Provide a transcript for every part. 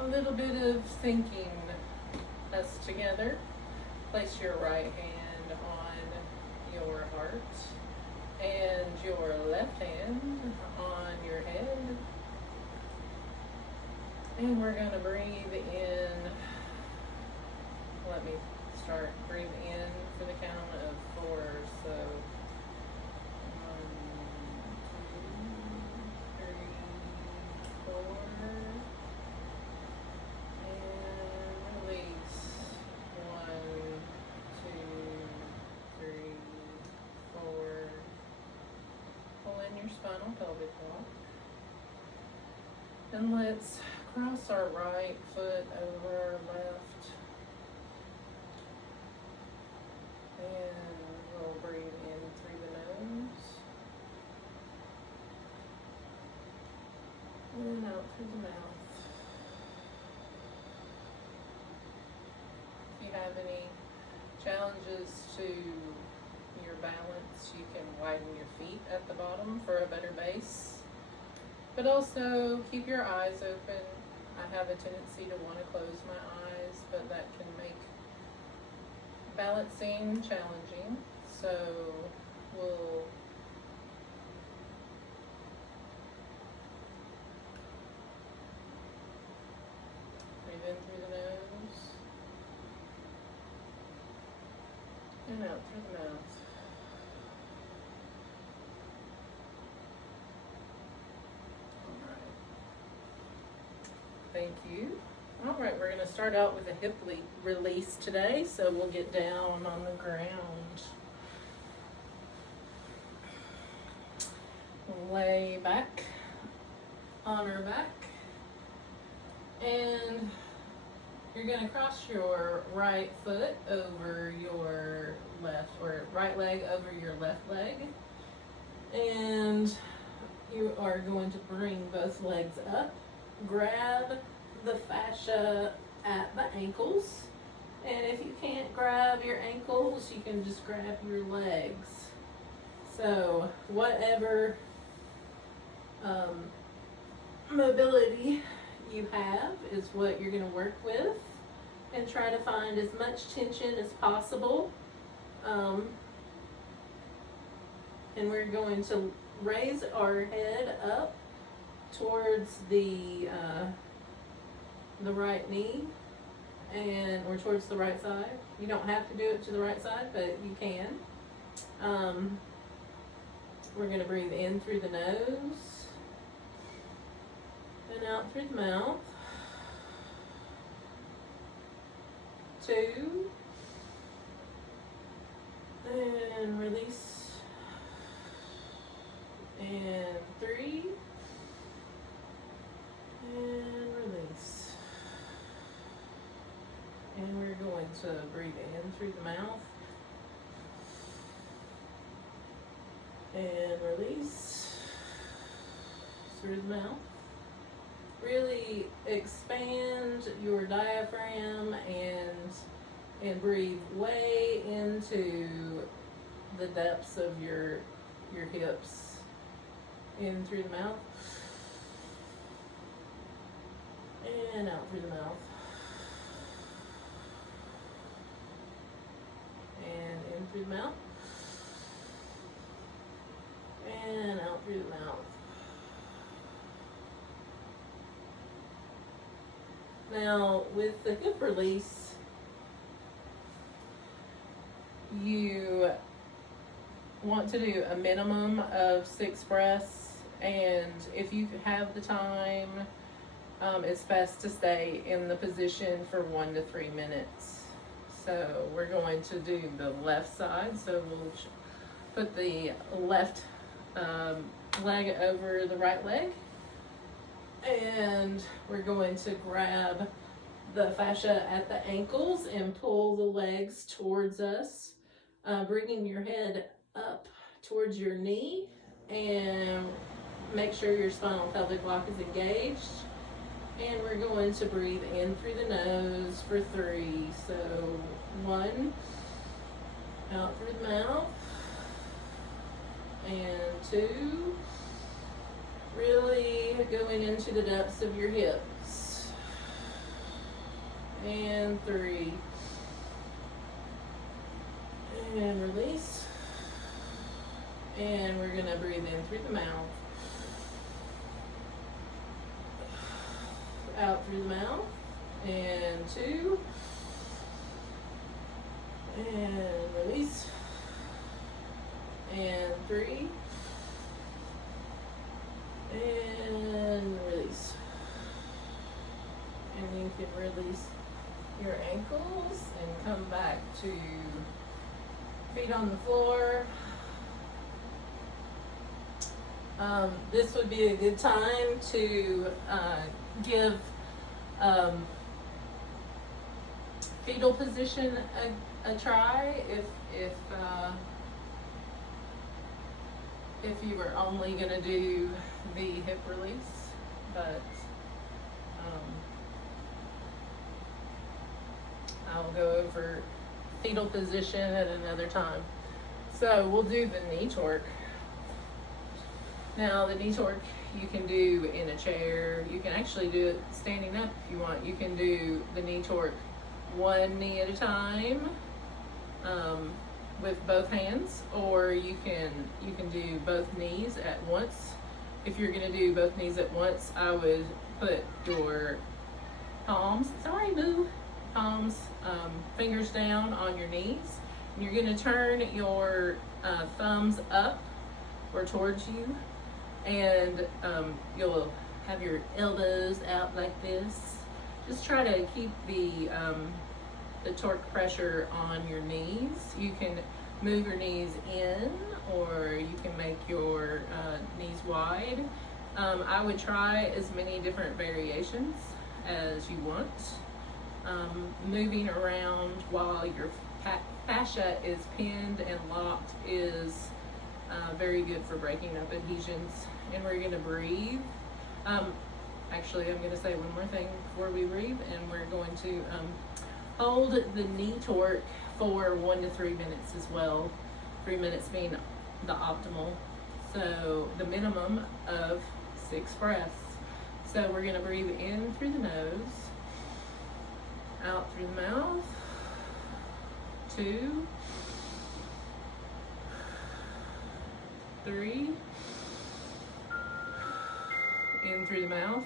a little bit of thinking us together. Place your right hand on your heart and your left hand on your head. And we're going to breathe in. Let me start. Breathe in for the count of 4. So 1, 2, 3, 4. And release. 1, 2, 3, 4. Pull in your spinal pelvic block. And let's cross our right foot over our left. And we'll breathe in through the nose. And out through the mouth. If you have any challenges to your balance, you can widen your feet at the bottom for a better base. But also keep your eyes open. I have a tendency to want to close my eyes, but that can make balancing challenging. So we'll breathe in through the nose and out through the mouth. Thank you. All right, we're going to start out with a hip release today, so we'll get down on the ground. Lay back on our back, and you're going to cross your right foot over your left, or right leg over your left leg, and you are going to bring both legs up. Grab the fascia at the ankles, and if you can't grab your ankles, you can just grab your legs. So whatever mobility you have is what you're going to work with, and try to find as much tension as possible. And we're going to raise our head up towards the right knee, and or towards the right side. You don't have to do it to the right side, but you can. We're going to breathe in through the nose and out through the mouth. 2, and release, and 3, and release. And we're going to breathe in through the mouth and release through the mouth. Really expand your diaphragm and breathe way into the depths of your hips. In through the mouth and out through the mouth. And in through the mouth and out through the mouth. Now, with the hip release, you want to do a minimum of 6 breaths, and if you have the time, it's best to stay in the position for 1 to 3 minutes. So we're going to do the left side, so we'll put the left leg over the right leg, and we're going to grab the fascia at the ankles and pull the legs towards us, bringing your head up towards your knee, and make sure your spinal pelvic block is engaged. And we're going to breathe in through the nose for 3. So 1, out through the mouth, and 2, really going into the depths of your hips. and 3, and release. And we're gonna breathe in through the mouth, out through the mouth, and 2, and release, and 3, and release. And you can release your ankles and come back to feet on the floor. This would be a good time to give fetal position a try if you were only going to do the hip release, but I'll go over fetal position at another time. So we'll do the knee torque. Now the knee torque you can do in a chair. You can actually do it standing up if you want. You can do the knee torque one knee at a time with both hands, or you can do both knees at once. If you're going to do both knees at once, I would put your palms, fingers down on your knees. And you're going to turn your thumbs up or towards you, and you'll have your elbows out like this. Just try to keep the torque pressure on your knees. You can move your knees in, or you can make your knees wide. I would try as many different variations as you want. Moving around while your fascia is pinned and locked is very good for breaking up adhesions. And we're going to breathe. Actually, I'm going to say one more thing before we breathe, and we're going to hold the knee torque for 1 to 3 minutes as well. 3 minutes being the optimal. So the minimum of 6 breaths. So we're going to breathe in through the nose, out through the mouth, 2, 3, in through the mouth,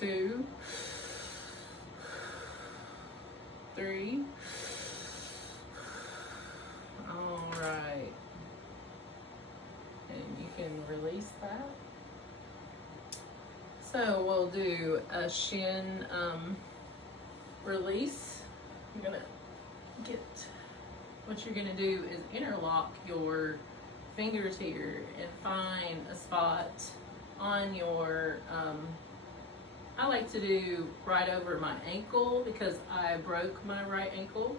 2, 3. All right. And you can release that. So we'll do a shin release. I'm gonna what you're gonna do is interlock your fingers here and find a spot on your I like to do right over my ankle because I broke my right ankle,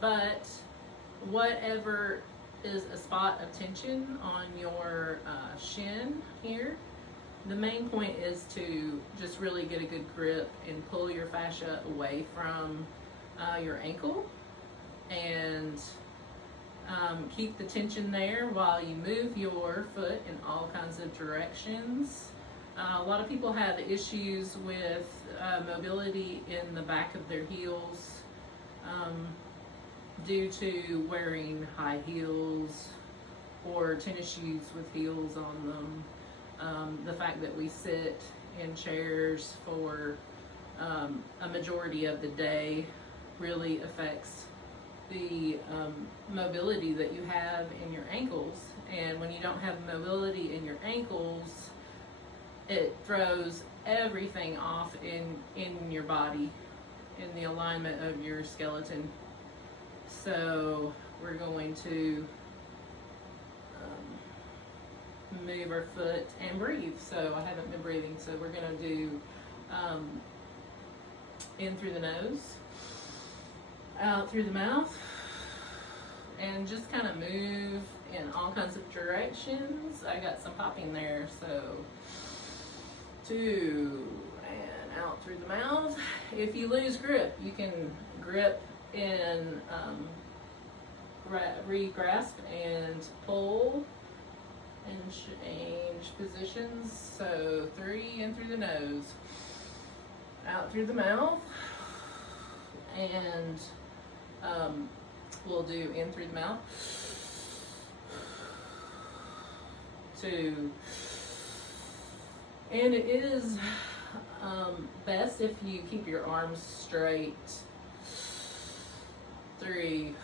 but whatever is a spot of tension on your shin here, the main point is to just really get a good grip and pull your fascia away from your ankle, and keep the tension there while you move your foot in all kinds of directions. A lot of people have issues with mobility in the back of their heels due to wearing high heels or tennis shoes with heels on them. The fact that we sit in chairs for a majority of the day really affects the mobility that you have in your ankles. And when you don't have mobility in your ankles, it throws everything off in your body, in the alignment of your skeleton. So we're going to move our foot and breathe. So I haven't been breathing, so we're going to do in through the nose, out through the mouth, and just kind of move in all kinds of directions. I got some popping there, so 2, and out through the mouth. If you lose grip, you can grip and re-grasp and pull and change positions. So 3, in through the nose, out through the mouth, and we'll do in through the mouth, 2, and it is best if you keep your arms straight, 3.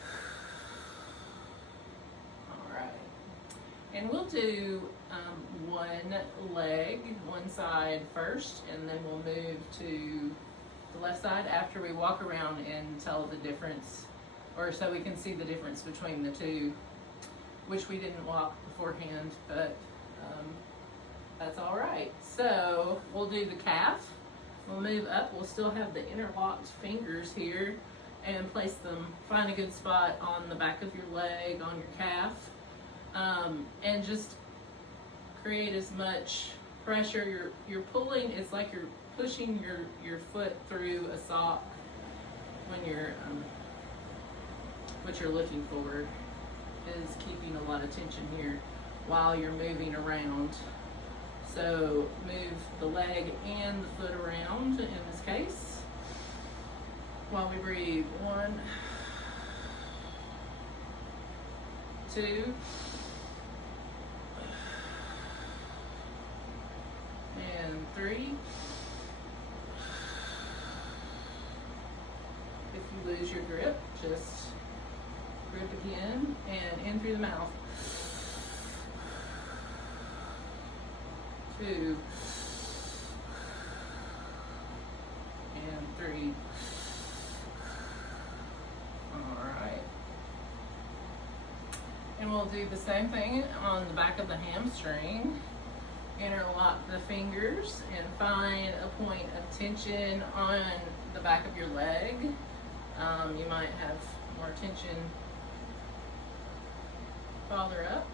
All right, and we'll do one leg, one side first, and then we'll move to the left side after we walk around and tell the difference, or so we can see the difference between the two, which we didn't walk beforehand, but that's all right. So we'll do the calf. We'll move up. We'll still have the interlocked fingers here, and place them, find a good spot on the back of your leg, on your calf, and just create as much pressure. You're pulling, it's like you're pushing your foot through a sock when you're, what you're looking for is keeping a lot of tension here while you're moving around. So move the leg and the foot around in this case while we breathe. 1, 2, and 3. If you lose your grip, just grip again, and in through the mouth. 2, and 3. All right. And we'll do the same thing on the back of the hamstring. Interlock the fingers and find a point of tension on the back of your leg. You might have more tension farther up,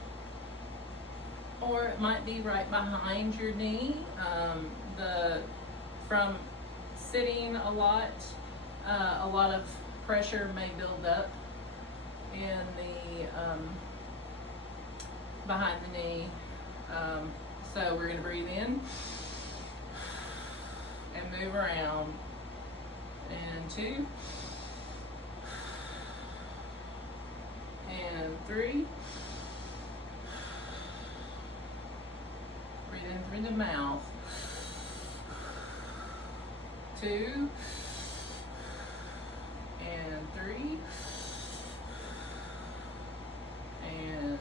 or it might be right behind your knee. From sitting a lot of pressure may build up in the behind the knee. So we're going to breathe in and move around. And 2, and 3. Breathe in through the mouth. 2, and 3, and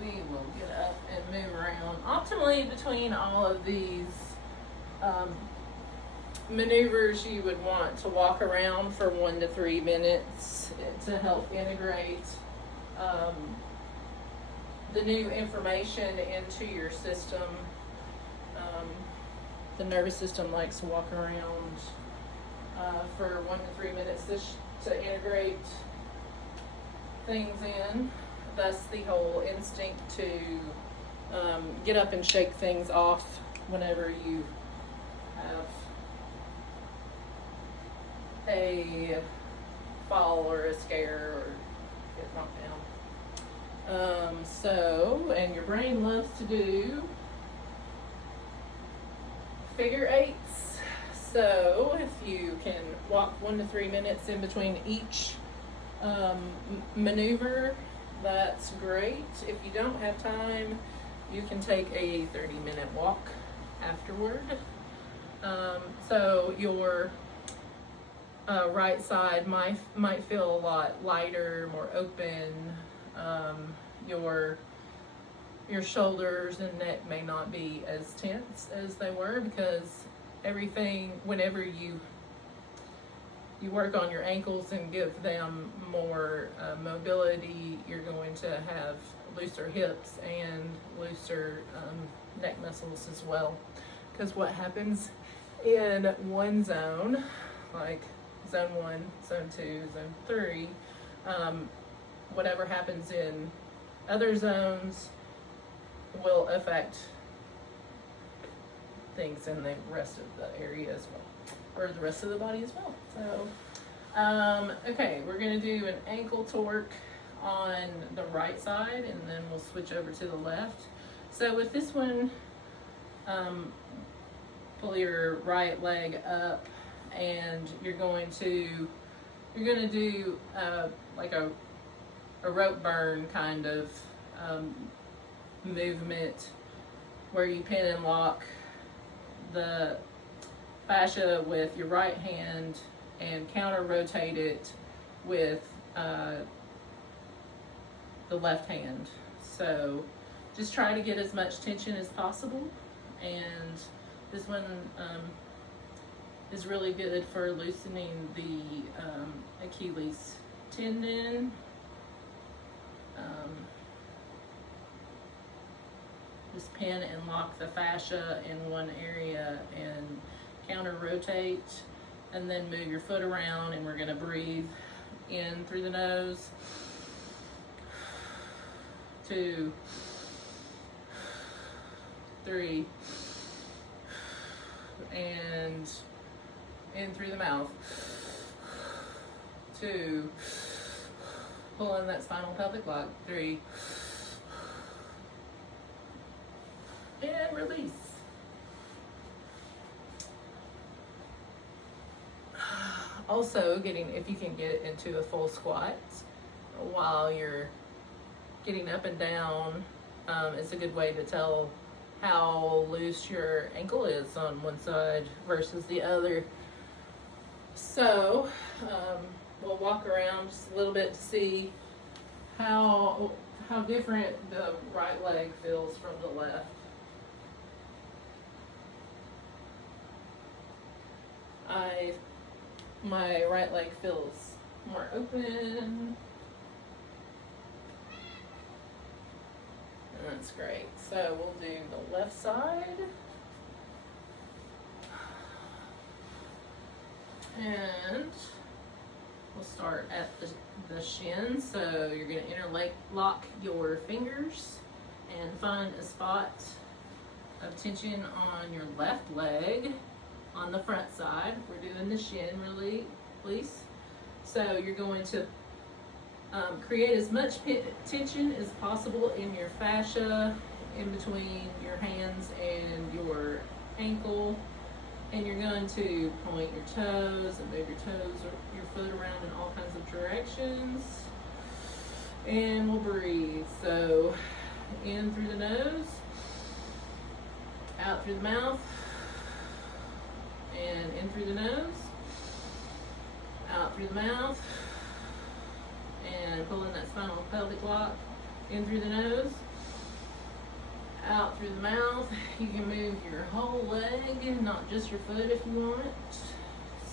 we will get up and move around. Optimally, between all of these maneuvers, you would want to walk around for 1 to 3 minutes to help integrate the new information into your system. The nervous system likes to walk around for 1 to 3 minutes to integrate things in. Thus the whole instinct to get up and shake things off whenever you have a fall or a scare or get knocked down. And your brain loves to do figure 8s. So if you can walk 1 to 3 minutes in between each maneuver, that's great. If you don't have time, you can take a 30-minute walk afterward. So your right side might feel a lot lighter, more open. Your shoulders and neck may not be as tense as they were, because everything, whenever you work on your ankles and give them more mobility, you're going to have looser hips and looser neck muscles as well. Because what happens in one zone, like zone 1, zone 2, zone 3, whatever happens in other zones will affect things in the rest of the area as well, or the rest of the body as well. So, okay, we're going to do an ankle torque on the right side, and then we'll switch over to the left. So with this one, pull your right leg up, and you're going to do like a rope burn kind of movement where you pin and lock the fascia with your right hand and counter rotate it with the left hand. So just try to get as much tension as possible, and this one is really good for loosening the Achilles tendon. Just pin and lock the fascia in one area and counter rotate, and then move your foot around, and we're going to breathe in through the nose. 2, 3, and in through the mouth. 2, pull in that spinal pelvic lock. 3, and release. Also, if you can get into a full squat while you're getting up and down, it's a good way to tell how loose your ankle is on one side versus the other. So we'll walk around just a little bit to see how different the right leg feels from the left. My right leg feels more open. That's great. So we'll do the left side. And we'll start at the shin. So you're going to interlock your fingers and find a spot of tension on your left leg on the front side. We're doing the shin release. So you're going to create as much tension as possible in your fascia in between your hands and your ankle, and you're going to point your toes and move your toes or your foot around in all kinds of directions, and we'll breathe. So in through the nose, out through the mouth, and in through the nose, out through the mouth, and pull in that spinal pelvic lock. In through the nose, out through the mouth. You can move your whole leg, not just your foot if you want.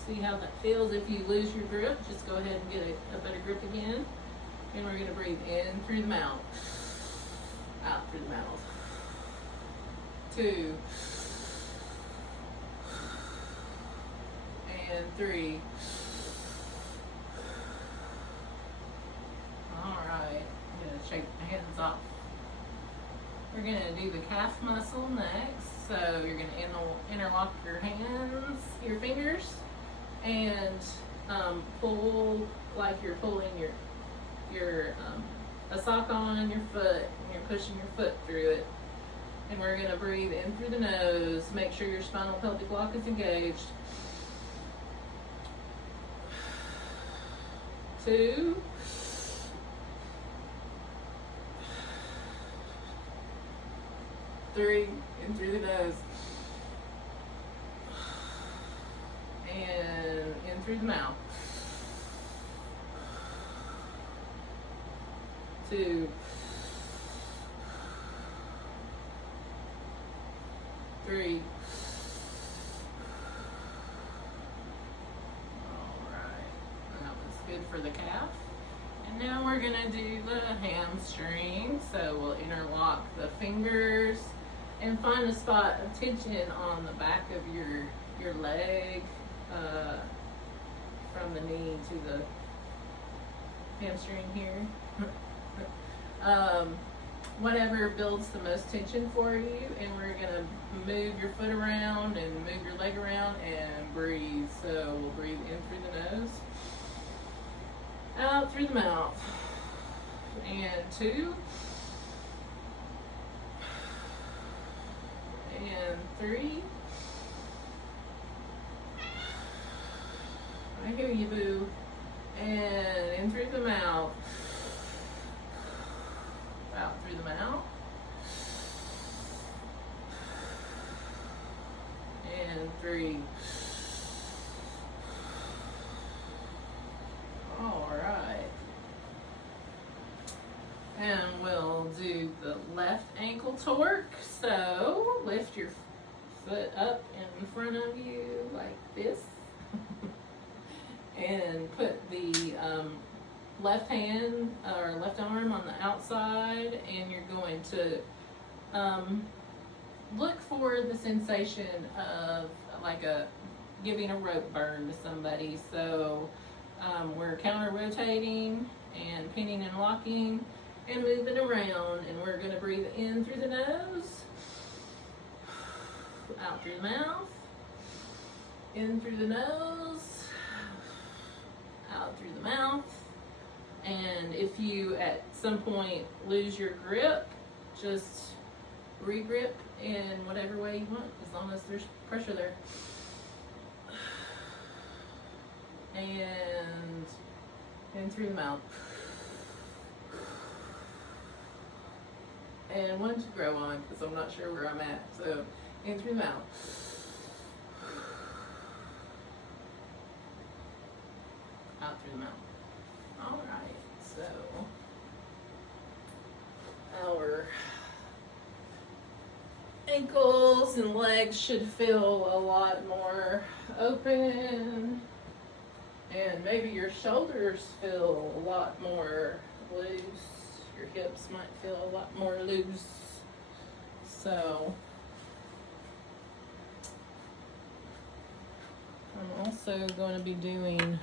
See how that feels. If you lose your grip, just go ahead and get a better grip again. And we're going to breathe in through the mouth, out through the mouth. 2, and 3. Alright, I'm going to shake my hands off. We're going to do the calf muscle next. So you're going to interlock your hands, your fingers, and pull like you're pulling a sock on your foot, and you're pushing your foot through it. And we're going to breathe in through the nose. Make sure your spinal pelvic lock is engaged. 2, 3, in through the nose, and in through the mouth. 2, 3. Good for the calf. And now we're going to do the hamstring. So we'll interlock the fingers and find a spot of tension on the back of your leg, from the knee to the hamstring here. Whatever builds the most tension for you, and we're going to move your foot around and move your leg around and breathe. So we'll breathe in through the nose, out through the mouth, and 2, and 3, hear you, boo. And in through the mouth. Out through the mouth. And 3. All right. And we'll do the left ankle torque. So lift your foot up in front of you like this. And put the left hand or left arm on the outside, and you're going to look for the sensation of like giving a rope burn to somebody. So we're counter rotating and pinning and locking and moving around, and we're going to breathe in through the nose, out through the mouth, in through the nose, out through the mouth. And if you at some point lose your grip, just re-grip in whatever way you want, as long as there's pressure there. And in through the mouth. And one to grow on, because I'm not sure where I'm at. So in through the mouth. Out through the mouth. All right, so our ankles and legs should feel a lot more open, and maybe your shoulders feel a lot more loose. Your hips might feel a lot more loose. So I'm also going to be doing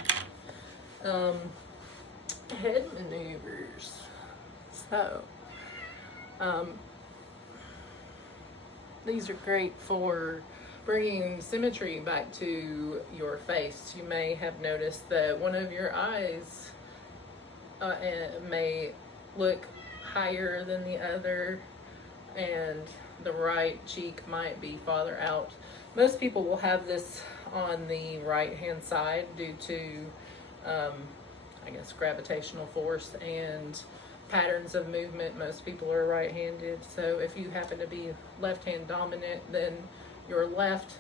head maneuvers. So these are great for bringing symmetry back to your face. You may have noticed that one of your eyes may look higher than the other, and the right cheek might be farther out. Most people will have this on the right hand side due to I guess gravitational force and patterns of movement. Most people are right-handed, so if you happen to be left-hand dominant, then your left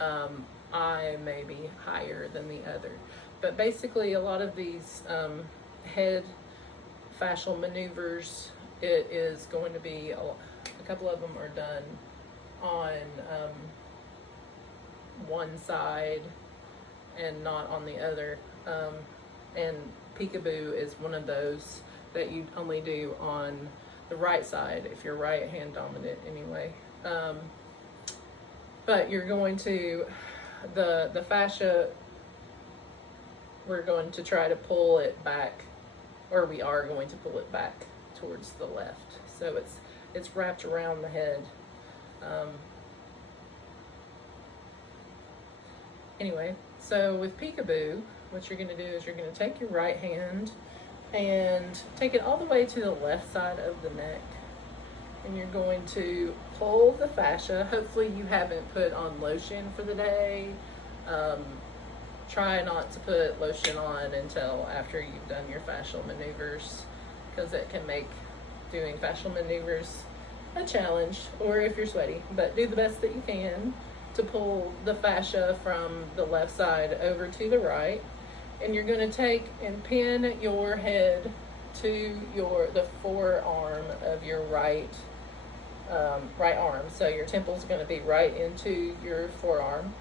eye may be higher than the other. But basically, a lot of these head fascial maneuvers, it is going to be a couple of them are done on one side and not on the other. And peekaboo is one of those that you only do on the right side if you're right hand dominant anyway. But you're going to, the fascia, we're going to try to pull it back, or we are going to pull it back towards the left. So it's wrapped around the head. Anyway, so with peekaboo, what you're going to do is you're going to take your right hand and take it all the way to the left side of the neck, and you're going to pull the fascia. Hopefully you haven't put on lotion for the day. Try not to put lotion on until after you've done your fascial maneuvers, because it can make doing fascial maneuvers a challenge, or if you're sweaty. But do the best that you can to pull the fascia from the left side over to the right. And you're going to take and pin your head to the forearm of your right arm. So your temple's going to be right into your forearm.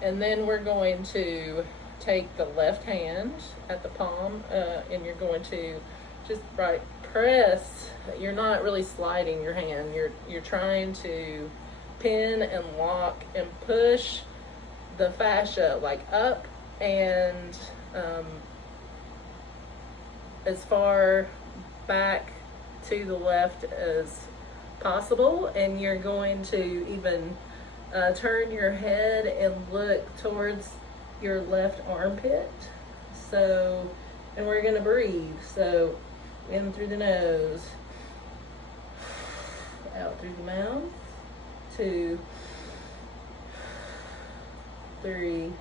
And then we're going to take the left hand at the palm, and you're going to just press. You're not really sliding your hand. You're trying to pin and lock and push the fascia like up and as far back to the left as possible. And you're going to even turn your head and look towards your left armpit. So, and we're going to breathe. So in through the nose, out through the mouth. 2, 3,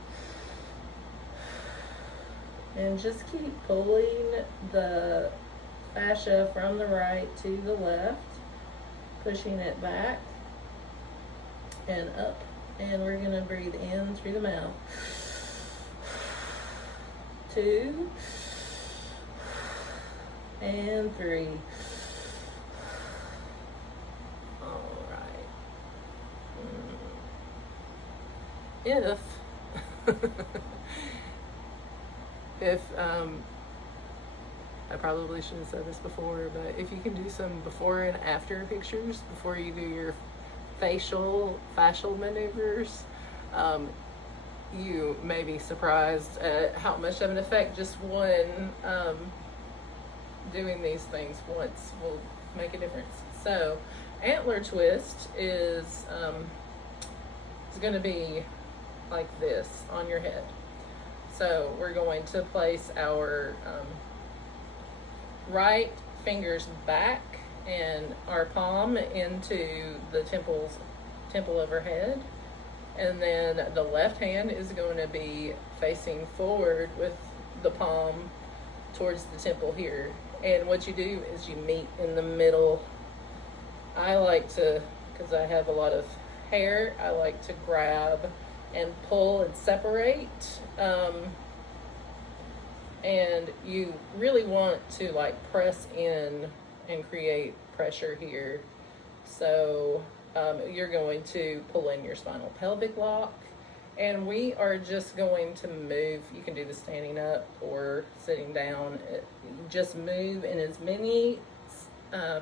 And just keep pulling the fascia from the right to the left, pushing it back and up. And we're going to breathe in through the mouth. 2 and 3. All right. If I probably shouldn't have said this before, but if you can do some before and after pictures before you do your fascial maneuvers, you may be surprised at how much of an effect just one doing these things once will make a difference. So antler twist is going to be like this on your head. So we're going to place our right fingers back and our palm into the temple overhead, and then the left hand is going to be facing forward with the palm towards the temple here. And what you do is you meet in the middle. I like to, because I have a lot of hair, I like to grab and pull and separate, and you really want to like press in and create pressure here. So you're going to pull in your spinal pelvic lock, and we are just going to move. You can do this standing up or sitting down. Just move in as many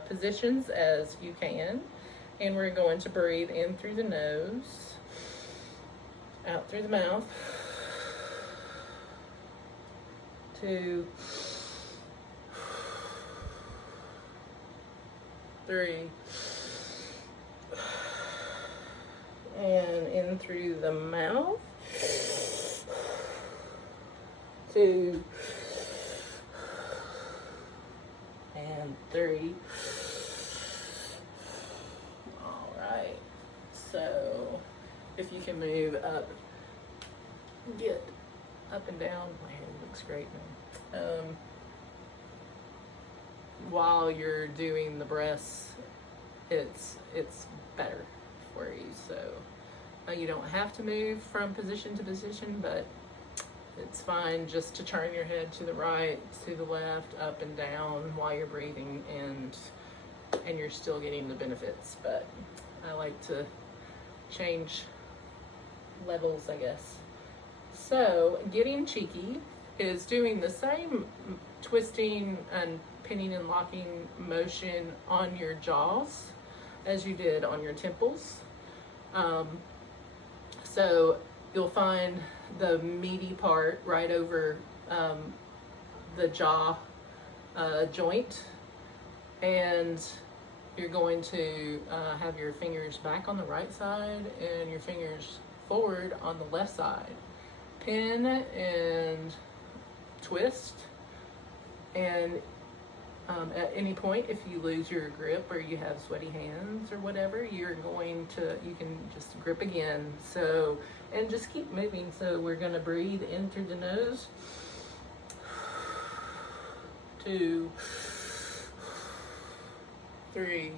positions as you can, and we're going to breathe in through the nose, out through the mouth. 2, 3, and in through the mouth. 2 and 3. All right. So if you can move up, get up and down. My hair looks great now. While you're doing the breaths, it's better for you. So you don't have to move from position to position, but it's fine just to turn your head to the right, to the left, up and down while you're breathing, and you're still getting the benefits. But I like to change levels, I guess. So getting cheeky is doing the same twisting and pinning and locking motion on your jaws as you did on your temples. So you'll find the meaty part right over the jaw joint, and you're going to have your fingers back on the right side and your fingers forward on the left side. Pin and twist, and at any point, if you lose your grip or you have sweaty hands or whatever, you can just grip again. So, and just keep moving. So we're going to breathe in through the nose. 2, 3,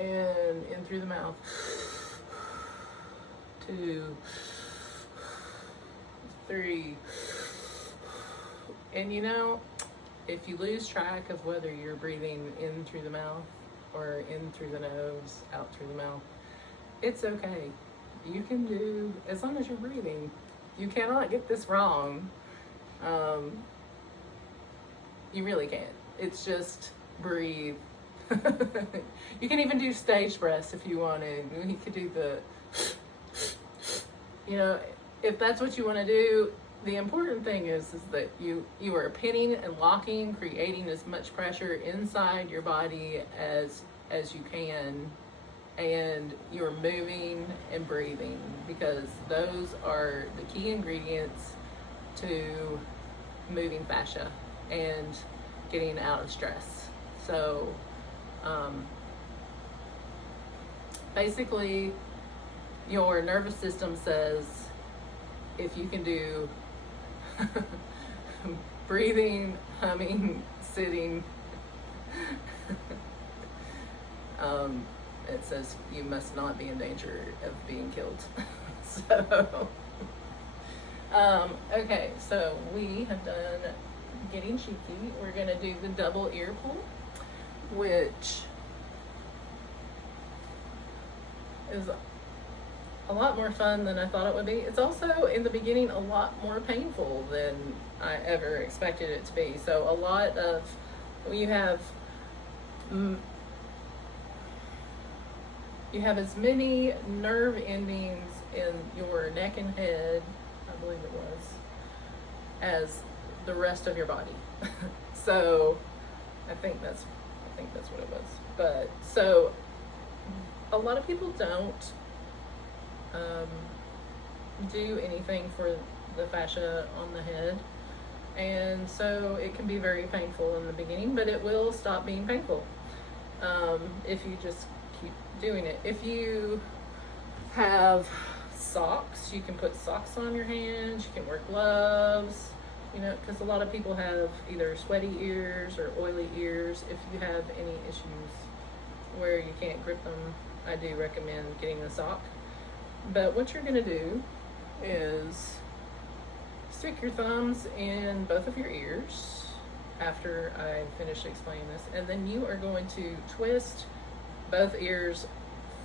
and in through the mouth. 2, 3. And if you lose track of whether you're breathing in through the mouth or in through the nose, out through the mouth, it's okay. You can do, as long as you're breathing. You cannot get this wrong. You really can't. It's just breathe. You can even do stage breaths if you wanted. You could do the, if that's what you want to do. The important thing is that you are pinning and locking, creating as much pressure inside your body as you can, and you're moving and breathing, because those are the key ingredients to moving fascia and getting out of stress. So basically your nervous system says, if you can do breathing, humming, sitting. It says you must not be in danger of being killed. So, okay, so we have done getting cheeky. We're gonna do the double ear pull, which is a lot more fun than I thought it would be. It's also, in the beginning, a lot more painful than I ever expected it to be. So a lot of, you have as many nerve endings in your neck and head, I believe it was, as the rest of your body. So I think that's what it was. But so a lot of people don't do anything for the fascia on the head, and so it can be very painful in the beginning, but it will stop being painful if you just keep doing it. If you have socks, you can put socks on your hands, you can wear gloves, you know, because a lot of people have either sweaty ears or oily ears. If you have any issues where you can't grip them, I do recommend getting a sock. But what you're gonna do is stick your thumbs in both of your ears after I finish explaining this, and then you are going to twist both ears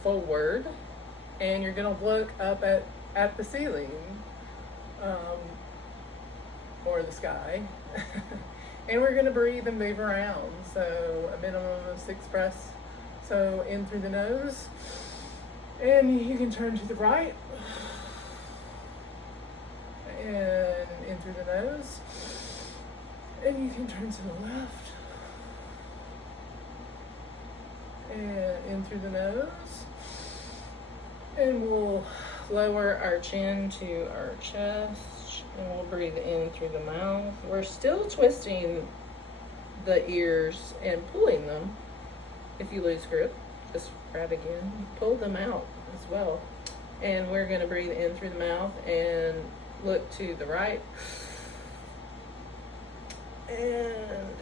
forward, and you're gonna look up at the ceiling or the sky. And we're gonna breathe and move around, so a minimum of 6 breaths. So in through the nose, and you can turn to the right, and in through the nose, and you can turn to the left, and in through the nose, and we'll lower our chin to our chest, and we'll breathe in through the mouth. We're still twisting the ears and pulling them. If you lose grip, just grab again, pull them out as well. And we're gonna breathe in through the mouth and look to the right. And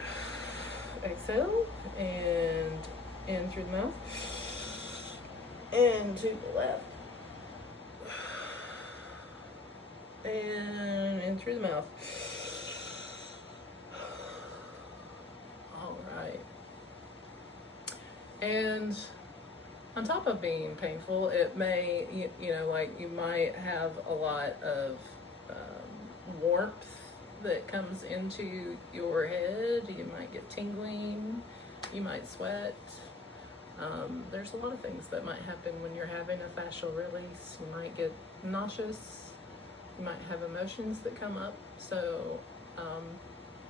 exhale, and in through the mouth. And to the left. And in through the mouth. All right. And on top of being painful, it may, you know, like you might have a lot of warmth that comes into your head. You might get tingling, you might sweat. There's a lot of things that might happen when you're having a fascial release. You might get nauseous, you might have emotions that come up. So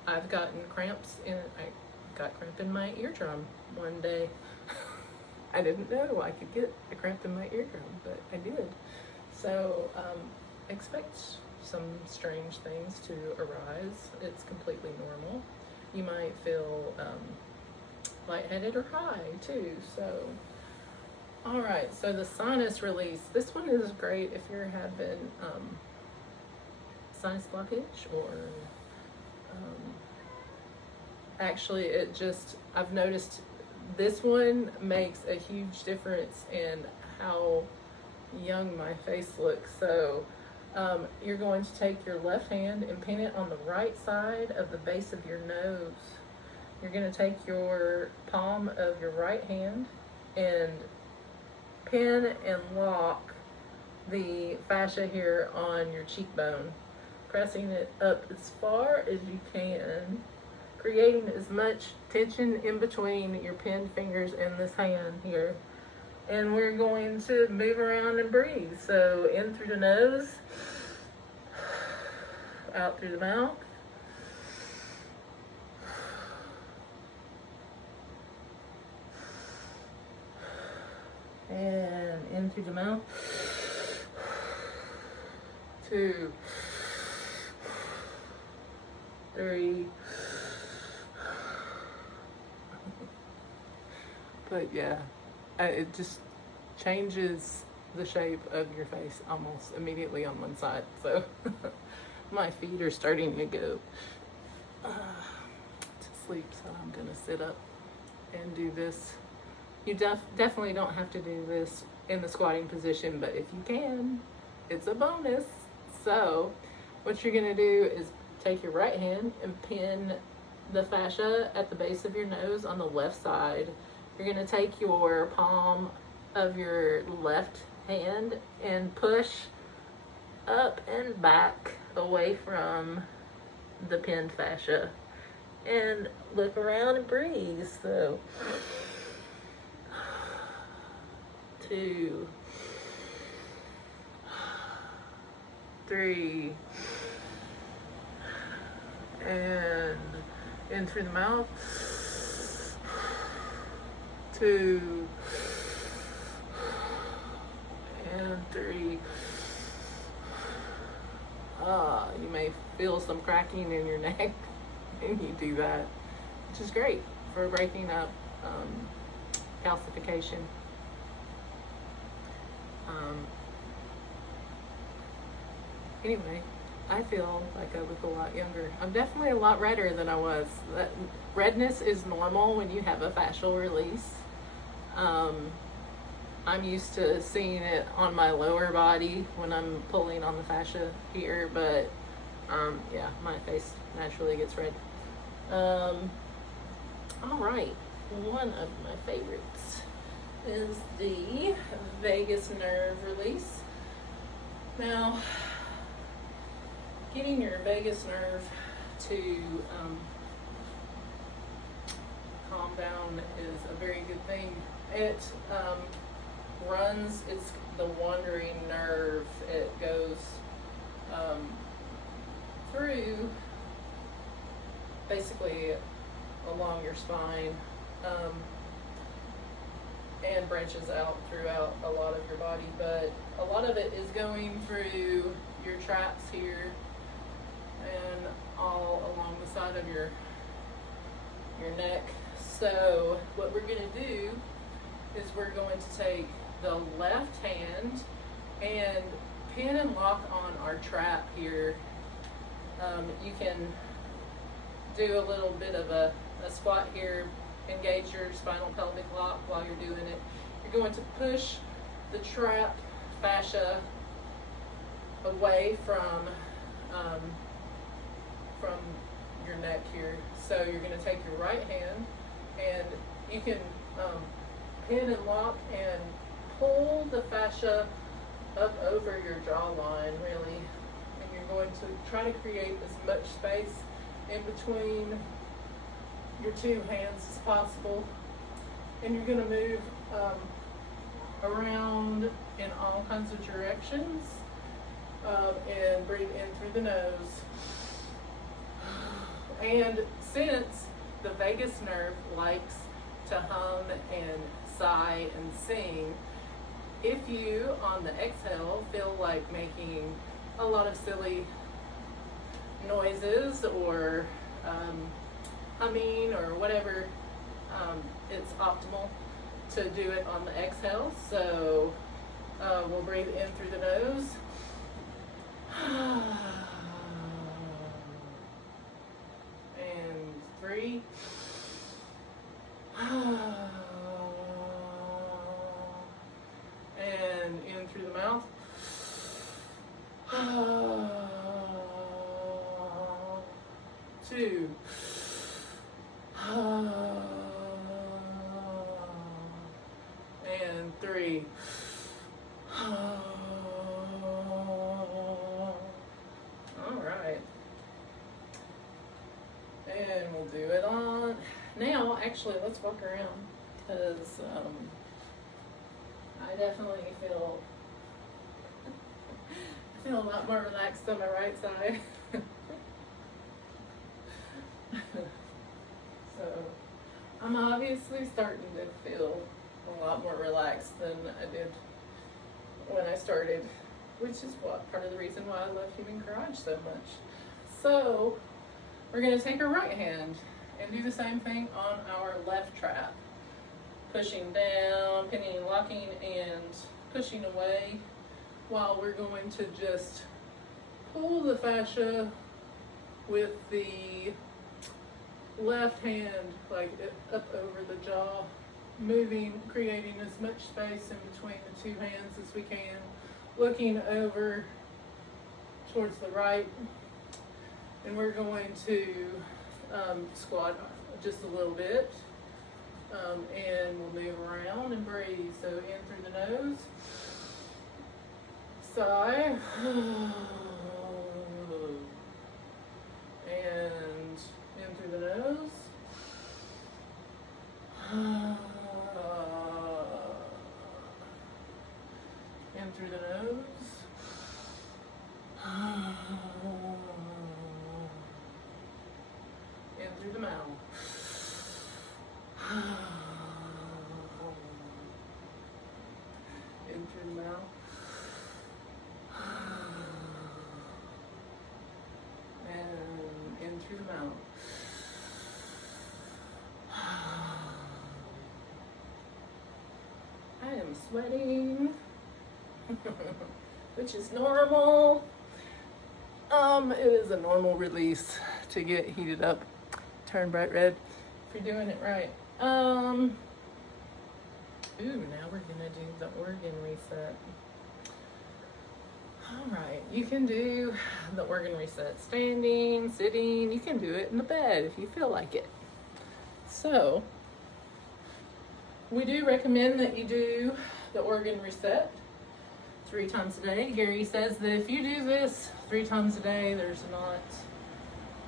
I've gotten cramps I got cramp in my eardrum one day. I didn't know I could get a cramp in my eardrum, but I did. So expect some strange things to arise. It's completely normal. You might feel lightheaded or high too. So, all right, so the sinus release. This one is great if you're having sinus blockage, or actually I've noticed this one makes a huge difference in how young my face looks. So you're going to take your left hand and pin it on the right side of the base of your nose. You're going to take your palm of your right hand and pin and lock the fascia here on your cheekbone, pressing it up as far as you can, creating as much tension in between your pinned fingers and this hand here. And we're going to move around and breathe. So in through the nose, out through the mouth. And in through the mouth. 2, 3. But yeah, it just changes the shape of your face almost immediately on one side. So My feet are starting to go to sleep, so I'm gonna sit up and do this. You definitely don't have to do this in the squatting position, but if you can, it's a bonus. So what you're gonna do is take your right hand and pin the fascia at the base of your nose on the left side. You're gonna take your palm of your left hand and push up and back away from the pinned fascia, and look around and breathe. So 2, 3, and in through the mouth. 2 and 3. You may feel some cracking in your neck when you do that, which is great for breaking up calcification. Anyway, I feel like I look a lot younger. I'm definitely a lot redder than I was. That redness is normal when you have a fascial release. I'm used to seeing it on my lower body when I'm pulling on the fascia here, but yeah, my face naturally gets red. All right, one of my favorites is the vagus nerve release. Now, getting your vagus nerve to calm down is a very good thing. It runs, it's the wandering nerve. It goes through basically along your spine and branches out throughout a lot of your body, but a lot of it is going through your traps here and all along the side of your neck. So what we're going to do is we're going to take the left hand and pin and lock on our trap here. You can do a little bit of a squat here, engage your spinal pelvic lock while you're doing it. You're going to push the trap fascia away from your neck here. So you're going to take your right hand and you can pin and lock and pull the fascia up over your jawline, really. And you're going to try to create as much space in between your two hands as possible. And you're going to move around in all kinds of directions and breathe in through the nose. And since the vagus nerve likes to hum and sigh and sing, if you on the exhale feel like making a lot of silly noises or humming or whatever, it's optimal to do it on the exhale. So we'll breathe in through the nose. And 3. And in through the mouth. 2. And 3. All right. And we'll do it on. Now, actually, let's walk around, because I definitely feel a lot more relaxed on my right side. So I'm obviously starting to feel a lot more relaxed than I did when I started, which is part of the reason why I love Human Garage so much. So we're going to take our right hand and do the same thing on our left trap, pushing down, pinning, locking, and pushing away, while we're going to just pull the fascia with the left hand, like up over the jaw, moving, creating as much space in between the two hands as we can, looking over towards the right, and we're going to squat just a little bit, and we'll move around and breathe. So in through the nose, sigh, and in through the nose, in through the nose, in through the mouth. In through the mouth. And in through the mouth. I am sweating, which is normal. It is a normal release to get heated up, turn bright red, if you're doing it right. Ooh, now we're gonna do the organ reset. All right, you can do the organ reset standing, sitting, you can do it in the bed if you feel like it. So, we do recommend that you do the organ reset 3 times a day. Gary says that if you do this 3 times a day, there's not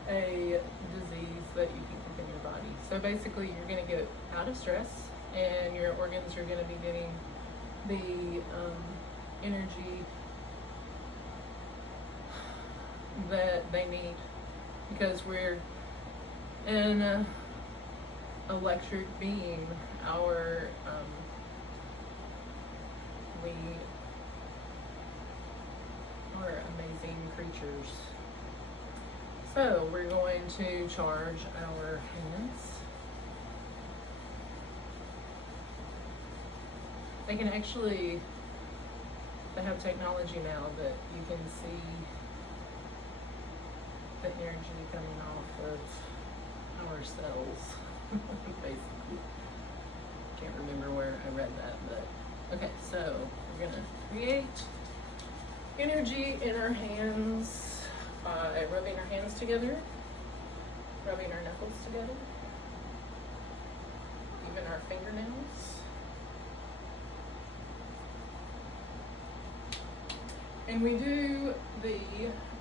a disease that you can keep in your body. So basically, you're going to get out of stress, and your organs are going to be getting the energy that they need, because we're an electric being. We are amazing creatures. So we're going to charge our hands. They can actually, they have technology now that you can see the energy coming off of our cells, basically. Can't remember where I read that, but okay, so we're gonna create energy in our hands by rubbing our hands together, rubbing our knuckles together, even our fingernails. And we do the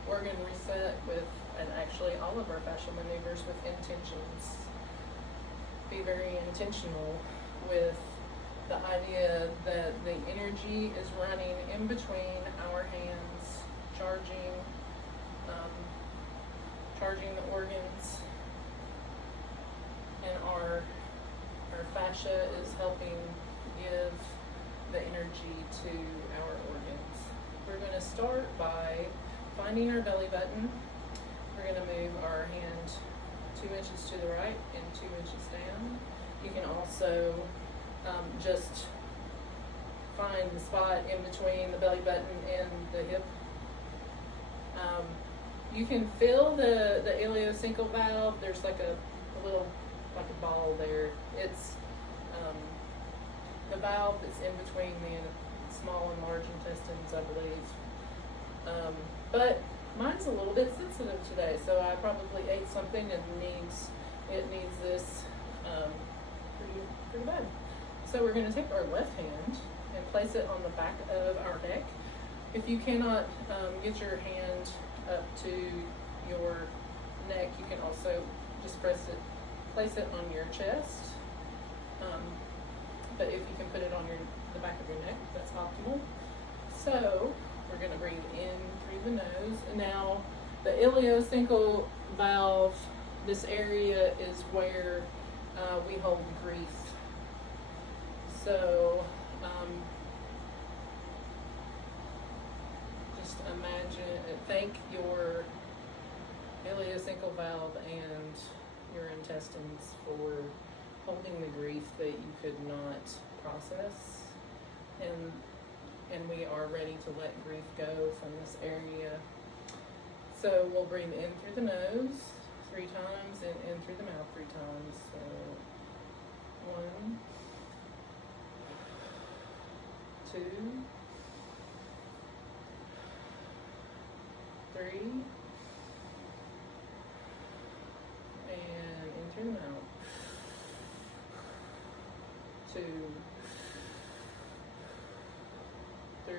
organ reset with, and actually all of our fascial maneuvers, with intentions. Be very intentional with the idea that the energy is running in between our hands, charging the organs, and our fascia is helping give the energy to our organs. We're going to start by finding our belly button. We're going to move our hand 2 inches to the right and 2 inches down. You can also just find the spot in between the belly button and the hip. You can feel the ileocecal valve. There's like a little, like a ball there. It's the valve that's in between the small and large intestines, I believe. But mine's a little bit sensitive today, so I probably ate something and it needs this pretty bad. So we're going to take our left hand and place it on the back of our neck. If you cannot get your hand up to your neck, you can also just place it on your chest. But if you can put it on the back of your neck, that's optimal. So we're going to breathe in through the nose. And now the ileocecal valve, this area is where we hold grief. So just imagine, thank your ileocecal valve and your intestines for holding the grief that you could not process, and we are ready to let grief go from this area. So we'll breathe in through the nose 3 times and in through the mouth 3 times. So 1, 2, 3, and in through the mouth. 2, 3.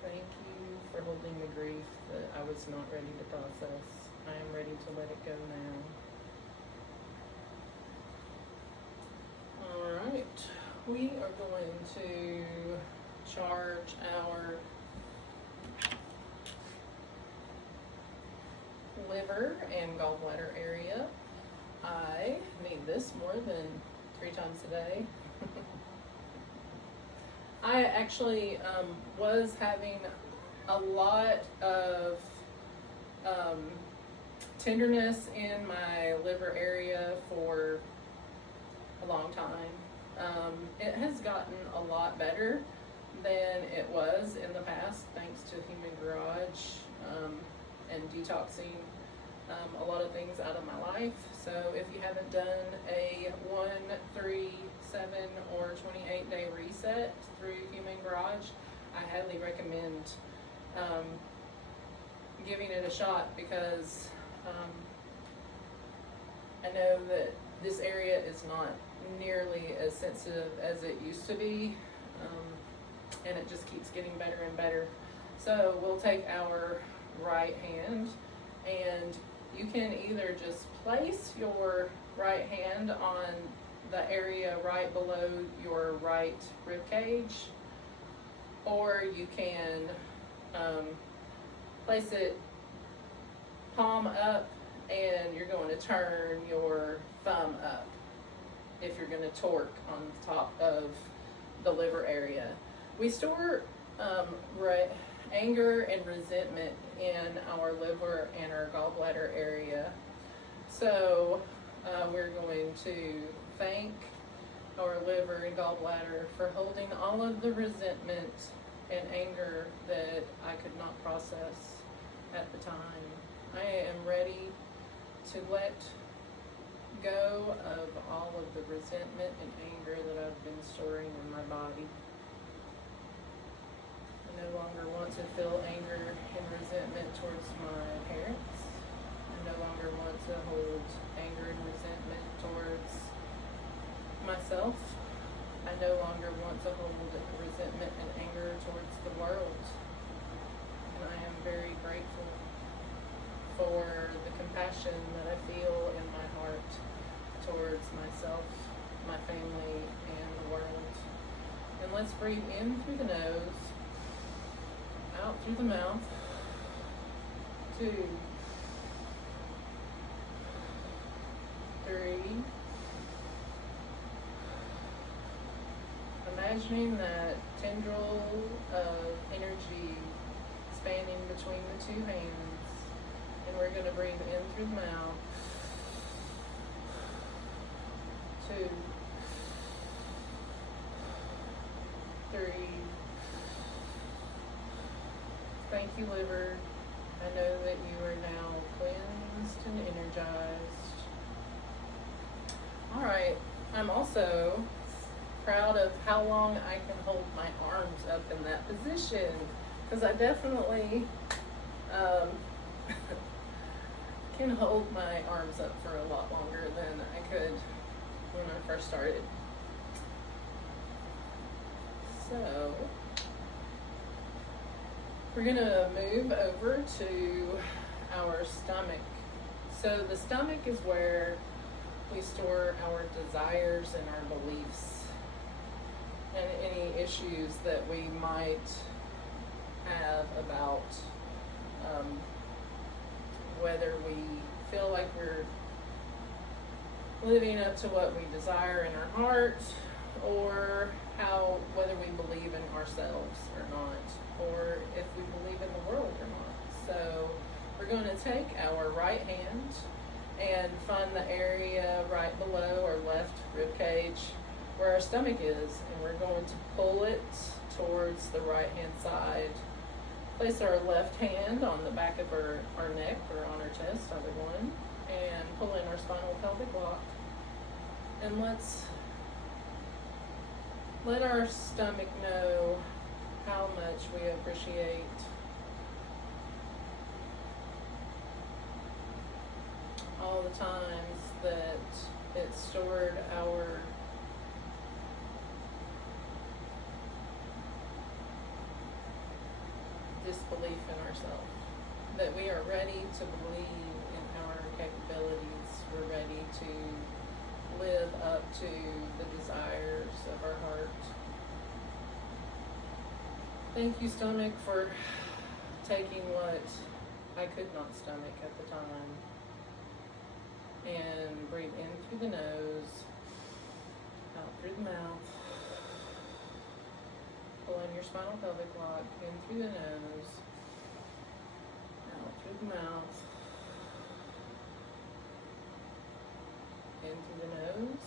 Thank you for holding the grief that I was not ready to process. I am ready to let it go now. Alright, we are going to charge our liver and gallbladder area. I need this more than 3 times a day. I actually was having a lot of tenderness in my liver area for a long time. It has gotten a lot better than it was in the past, thanks to Human Garage and detoxing a lot of things out of my life. So if you haven't done a 1, 3, 7, or 28-day reset through Human Garage, I highly recommend giving it a shot, because I know that this area is not nearly as sensitive as it used to be, and it just keeps getting better and better. So we'll take our right hand, and you can either just place your right hand on the area right below your right rib cage, or you can place it palm up, and you're going to turn your thumb up if you're going to torque on the top of the liver area. We store anger and resentment in our liver and our gallbladder area. So we're going to thank our liver and gallbladder for holding all of the resentment and anger that I could not process at the time. I am ready to let go of all of the resentment and anger that I've been storing in my body. I no longer want to feel anger and resentment towards my parents. I no longer want to hold anger and resentment towards myself. I no longer want to hold resentment and anger towards the world. And I am very grateful for the compassion that I feel in my heart towards myself, my family, and the world. And let's breathe in through the nose, out through the mouth. 2, 3. Imagining that tendril of energy spanning between the 2 hands. And we're going to breathe in through the mouth. 2, 3. Thank you, liver. I know that you are now cleansed and energized. All right. I'm also proud of how long I can hold my arms up in that position, because I definitely can hold my arms up for a lot longer than I could when I first started. So we're gonna move over to our stomach. So the stomach is where we store our desires and our beliefs and any issues that we might have about whether we feel like we're living up to what we desire in our heart, or whether we believe in ourselves or not, or if we believe in the world or not. So we're going to take our right hand and find the area right below our left rib cage where our stomach is, and we're going to pull it towards the right hand side Place our left hand on the back of our neck or on our chest, either one, and pull in our spinal pelvic lock. And let's let our stomach know how much we appreciate all the times that it stored our disbelief in ourselves, that we are ready to believe in our capabilities, we're ready to live up to the desires of our heart. Thank you, stomach, for taking what I could not stomach at the time. And breathe in through the nose, out through the mouth. Pull in your spinal pelvic lock, in through the nose, out through the mouth, in through the nose,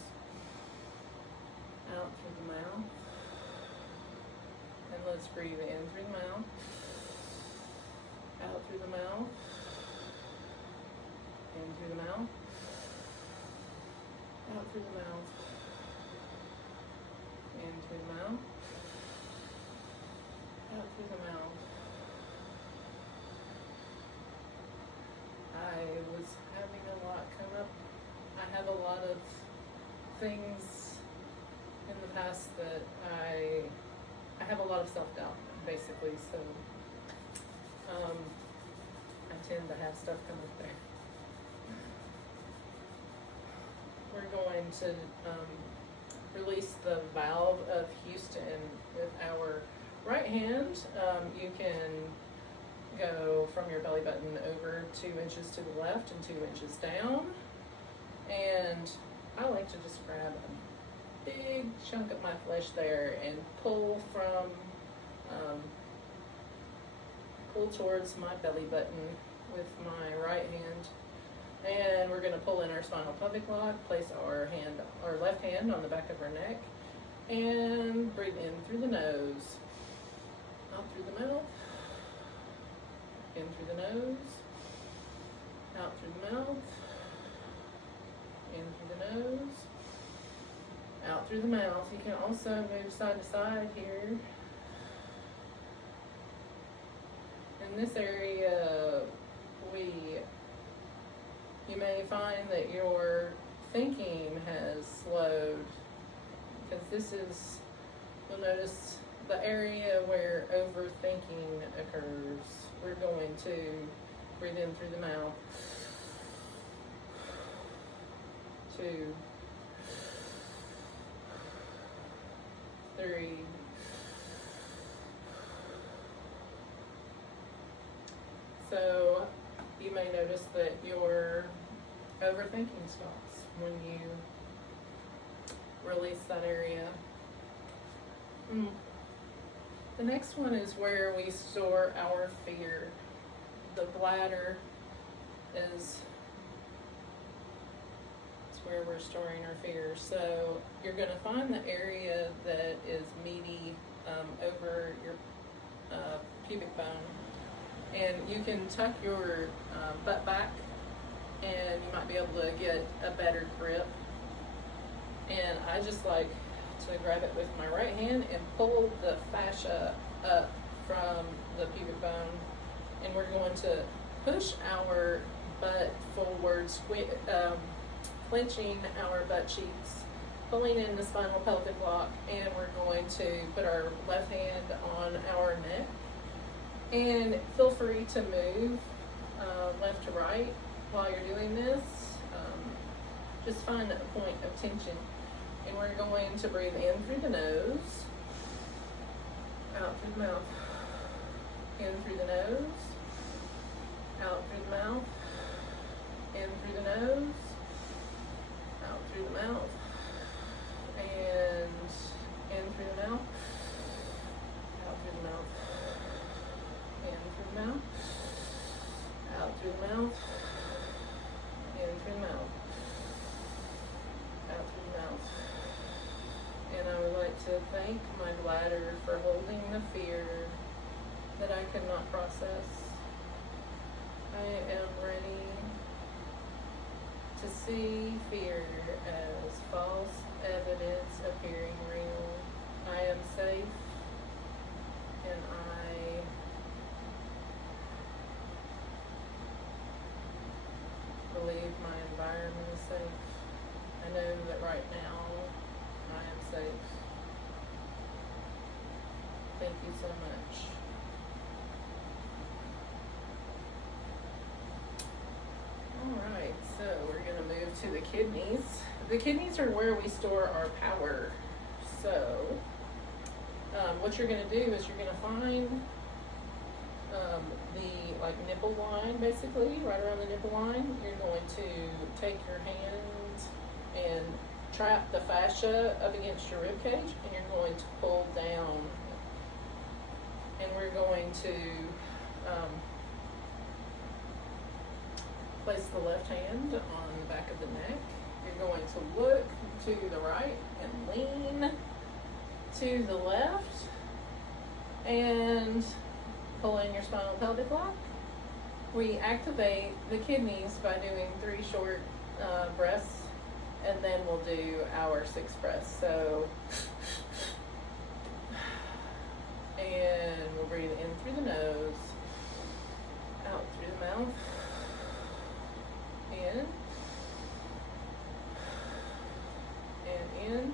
out through the mouth, and let's breathe in through the mouth, out through the mouth, in through the mouth, out through the mouth, in through the mouth, out through the mouth. I was having a lot come up. I have a lot of things in the past that I have a lot of self-doubt, basically, so I tend to have stuff come up there. We're going to release the valve of Houston with our right hand. You can go from your belly button over 2 inches to the left and 2 inches down. And I like to just grab a big chunk of my flesh there and pull towards my belly button with my right hand. And we're going to pull in our spinal pelvic lock, place our left hand on the back of our neck, and breathe in through the nose, out through the mouth, in through the nose, out through the mouth, in through the nose, out through the mouth. You can also move side to side here. In this area, you may find that your thinking has slowed, because you'll notice the area where overthinking occurs. We're going to breathe in through the mouth. 2, 3, 4. So you may notice that your overthinking stops when you release that area. The next one is where we store our fear. The bladder is where we're storing our fear. So you're going to find the area that is meaty over your pubic bone, and you can tuck your butt back, and you might be able to get a better grip. And I just like to grab it with my right hand and pull the fascia up from the pubic bone, and we're going to push our butt forward, clenching our butt cheeks, pulling in the spinal pelvic lock, and we're going to put our left hand on our neck. And feel free to move left to right while you're doing this. Just find a point of tension. And we're going to breathe in through the nose, out through the mouth, in through the nose, out through the mouth, in through the nose, out through the mouth, and in through the mouth, out through the mouth, in through the mouth, out through the mouth, in through the mouth, out through the mouth. And I would like to thank my bladder for holding the fear that I could not process. I am ready to see fear as false evidence appearing real. I am safe, and I believe my environment is safe. I know that right now I am safe. Thank you so much. Alright, so we're going to move to the kidneys. The kidneys are where we store our power. So, what you're going to do is you're going to find the nipple line, basically, right around the nipple line. You're going to take your hand and trap the fascia up against your rib cage, and you're going to pull down. And we're going to place the left hand on the back of the neck. You're going to look to the right and lean to the left and pull in your spinal pelvic lock. We activate the kidneys by doing 3 short breaths, and then we'll do our 6 breaths. So, and we'll breathe in through the nose, out through the mouth, in, and in.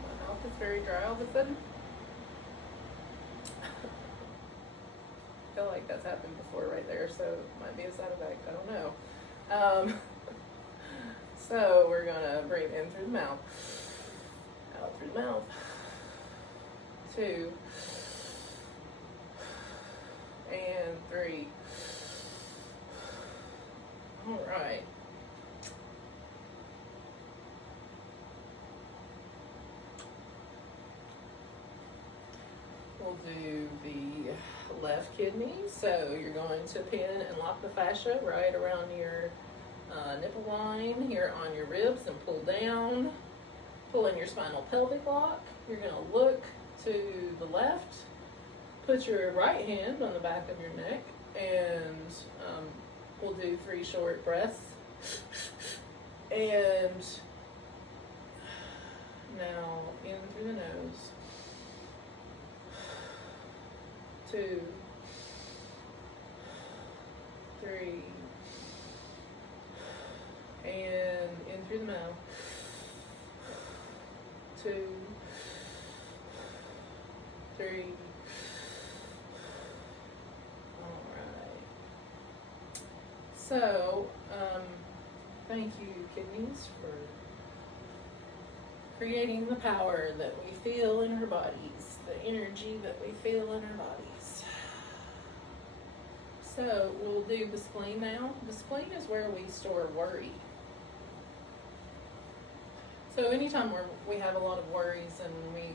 My mouth is very dry all of a sudden. I feel like that's happened before right there, so it might be a side effect, I don't know. So we're gonna breathe in through the mouth, out through the mouth, 2, and 3. All right. We'll do the left kidney. So you're going to pin and lock the fascia right around your nipple line here on your ribs and pull down. Pull in your spinal pelvic lock. You're going to look to the left. Put your right hand on the back of your neck, and we'll do 3 short breaths. And now in through the nose. 2, 3, and in through the mouth. 2, 3. So, thank you, kidneys, for creating the power that we feel in our bodies, the energy that we feel in our bodies. So, we'll do the spleen now. The spleen is where we store worry. So, anytime we have a lot of worries and we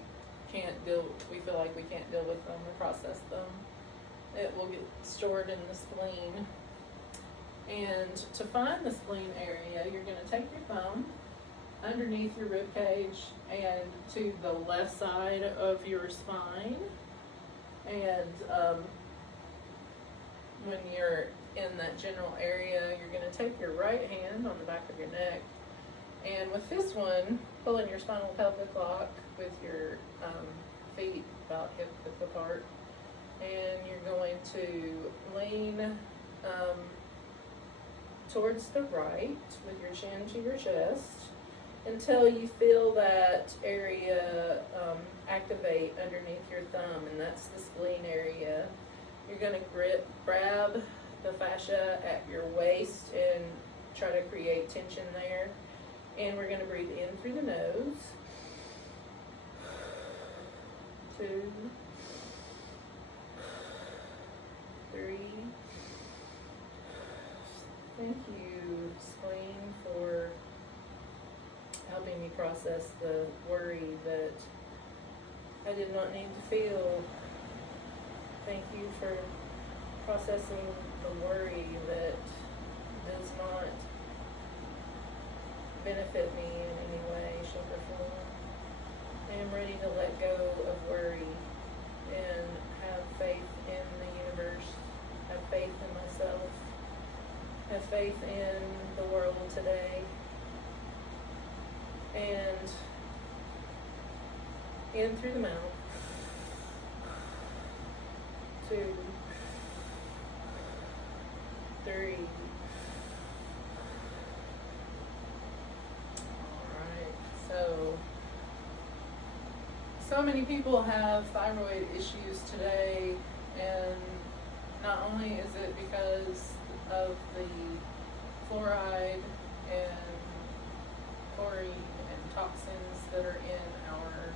feel like we can't deal with them or process them, it will get stored in the spleen. And to find the spleen area, you're going to take your thumb underneath your rib cage and to the left side of your spine. And when you're in that general area, you're going to take your right hand on the back of your neck. And with this one, pull in your spinal pelvic lock with your feet about hip width apart. And you're going to lean towards the right with your chin to your chest until you feel that area activate underneath your thumb, and that's the spleen area. You're going to grab the fascia at your waist and try to create tension there. And we're going to breathe in through the nose. 2, 3. Thank you, spleen, for helping me process the worry that I did not need to feel. Thank you for processing the worry that does not benefit me in any way, shape, or form. I am ready to let go of worry and have faith in the universe, have faith in myself, have faith in the world today, and in through the mouth. 2, 3. So many people have thyroid issues today, and not only is it because of the fluoride and chlorine and toxins that are in our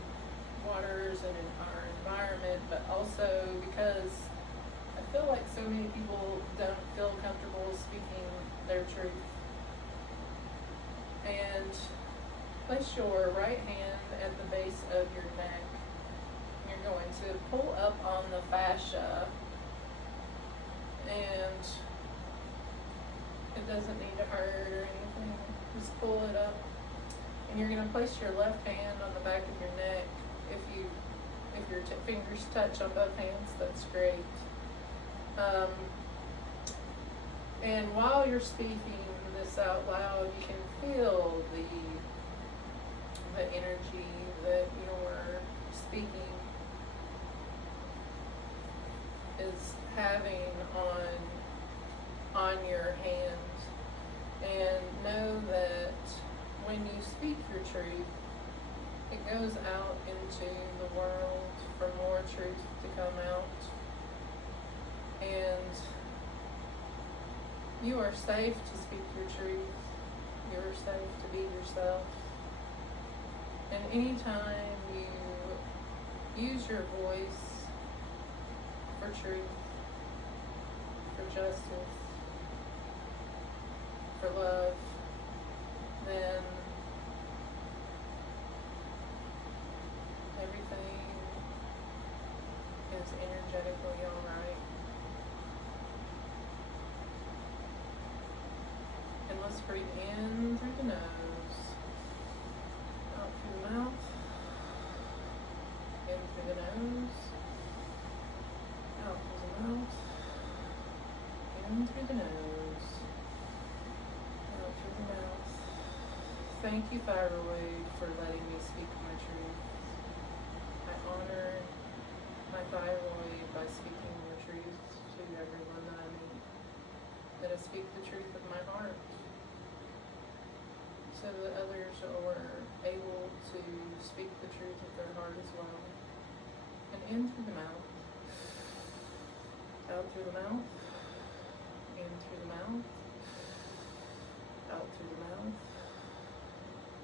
waters and in our environment, but also because I feel like so many people don't feel comfortable speaking their truth. And place your right hand at the base of your neck. You're going to pull up on the fascia, and it doesn't need to hurt or anything. Just pull it up, and you're going to place your left hand on the back of your neck. If your fingers touch on both hands, that's great. And while you're speaking this out loud, you can feel the energy that you're speaking is having on your hand. And know that when you speak your truth, it goes out into the world for more truth to come out. And you are safe to speak your truth. You are safe to be yourself. And anytime you use your voice for truth, for justice, for love, then everything is energetically alright. And let's breathe in through the nose, out through the mouth, in through the nose, out through the mouth, in through the nose, out through the mouth. Thank you, thyroid, for letting me speak my truth. I honor my thyroid by speaking the truth to everyone that I meet, that I speak the truth of my heart, so that others are able to speak the truth of their heart as well. And in through the mouth, out through the mouth, in through the mouth, out through the mouth,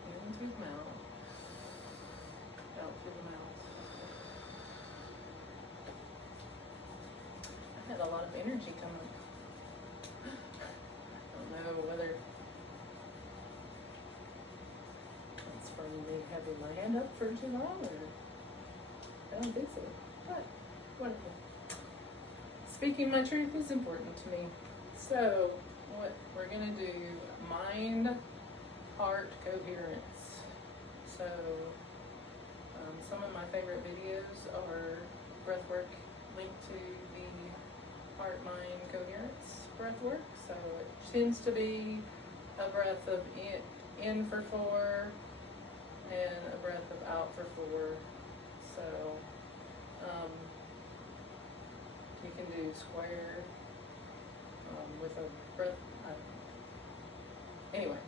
in through the mouth, out through the mouth. I had a lot of energy coming. I don't know whether it's from me having my hand up for too long, or I don't think so, but whatever. Speaking my truth is important to me. So what we're going to do, mind, heart, coherence. So some of my favorite videos are breathwork linked to the heart, mind, coherence breathwork. So it tends to be a breath of in for 4 and a breath of out for 4. So you can do square with a breath. Anyway,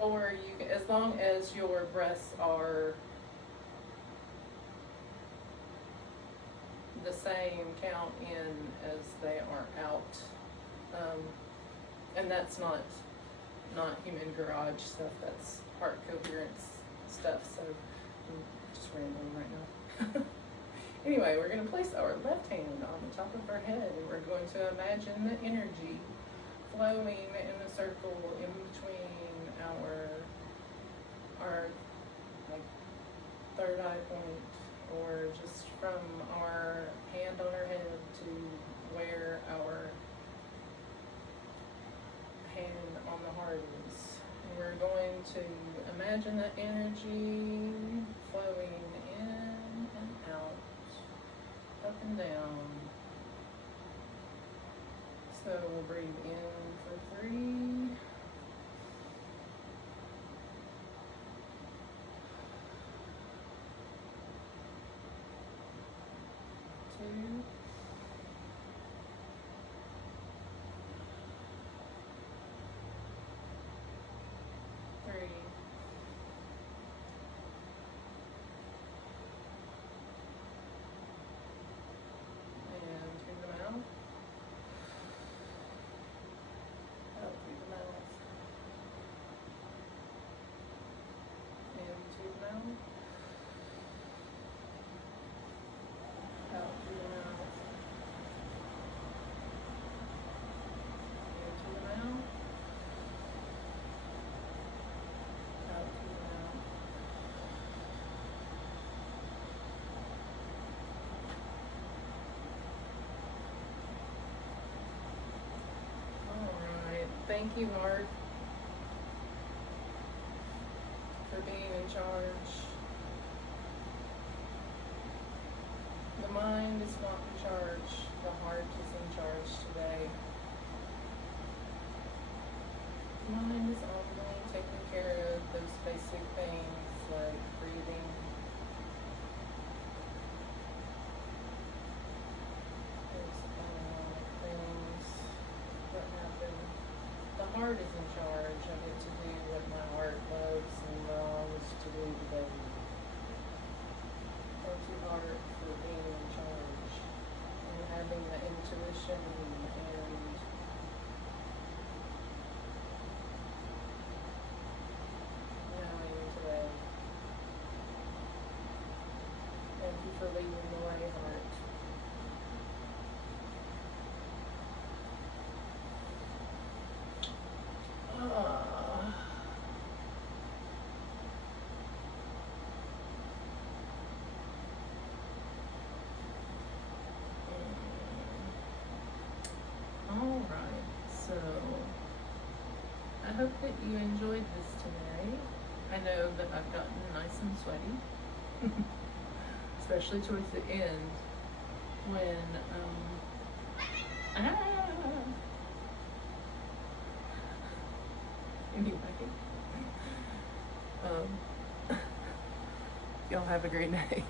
or you can, as long as your breaths are the same count in as they are out, and that's not human garage stuff. That's heart coherence stuff. So I'm just rambling right now. Anyway, we're going to place our left hand on the top of our head, and we're going to imagine the energy flowing in a circle in between our like third eye point, or just from our hand on our head to where our hand on the heart is. And we're going to imagine that energy flowing up and down. So we'll breathe in for 3. 2. 3. And through the mouth. Out through the mouth. In through the mouth. Out through the mouth. In through the mouth. Out through the mouth. Alright, thank you, Heart, for being in charge. The mind is not in charge, the heart is in charge today. The mind is only taking care of those basic things like breathing, those autonomic things that happen. The heart is in charge. I get to do what my heart loves and longs to do today. Thank you, Heart, for being in charge and having the intuition and knowing today. Thank you for leading the way, Heart. Alright, so I hope that you enjoyed this today. I know that I've gotten nice and sweaty, especially towards the end when, anyway, y'all have a great day.